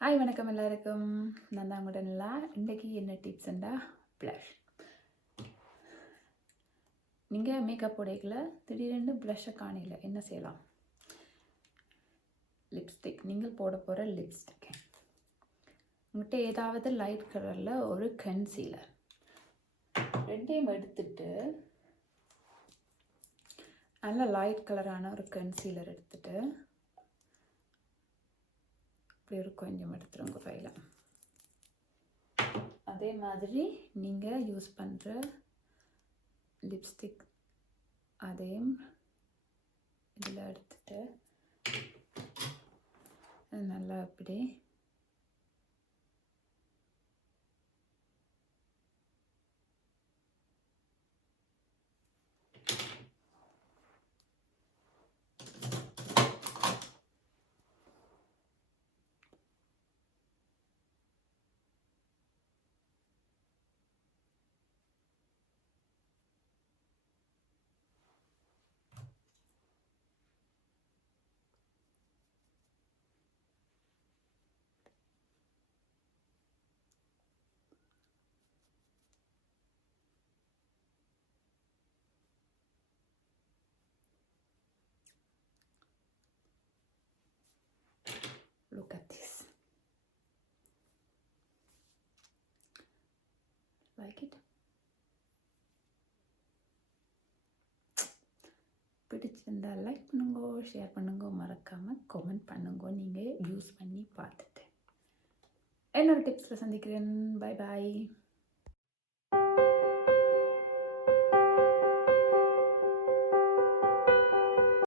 Hi வணக்கம் எல்லாருக்கும். நான் தான் உங்களோட நிலா. இன்றைக்கி என்ன டிப்ஸ்ண்டா ப்ளஷ். நீங்கள் மேக்கப் உடைக்கல திடீரென்று ப்ளஷ்ஷை காணல என்ன செய்யலாம்? லிப்ஸ்டிக், நீங்கள் போட போகிற லிப்ஸ்டிக், உங்கள்கிட்ட ஏதாவது லைட் கலரில் ஒரு கன்சீலர் ரெண்டையும் எடுத்துட்டு நல்ல லைட் கலரான ஒரு கன்சீலர் எடுத்துட்டு இப்படி ஒரு கொஞ்சம் எடுத்துருங்க கையில். அதே மாதிரி நீங்கள் யூஸ் பண்ணுற லிப்ஸ்டிக் அதையும் இதில் எடுத்துட்டு நல்லா இப்படி look at this. Like it? பிடிச்சிருந்தா லைக் பண்ணுங்க, ஷேர் பண்ணுங்க, மறக்காமல் கமெண்ட் பண்ணுங்க. நீங்கள் யூஸ் பண்ணி பார்த்துட்டு என்னோட டிப்ஸில் சந்திக்கிறேன். Bye bye.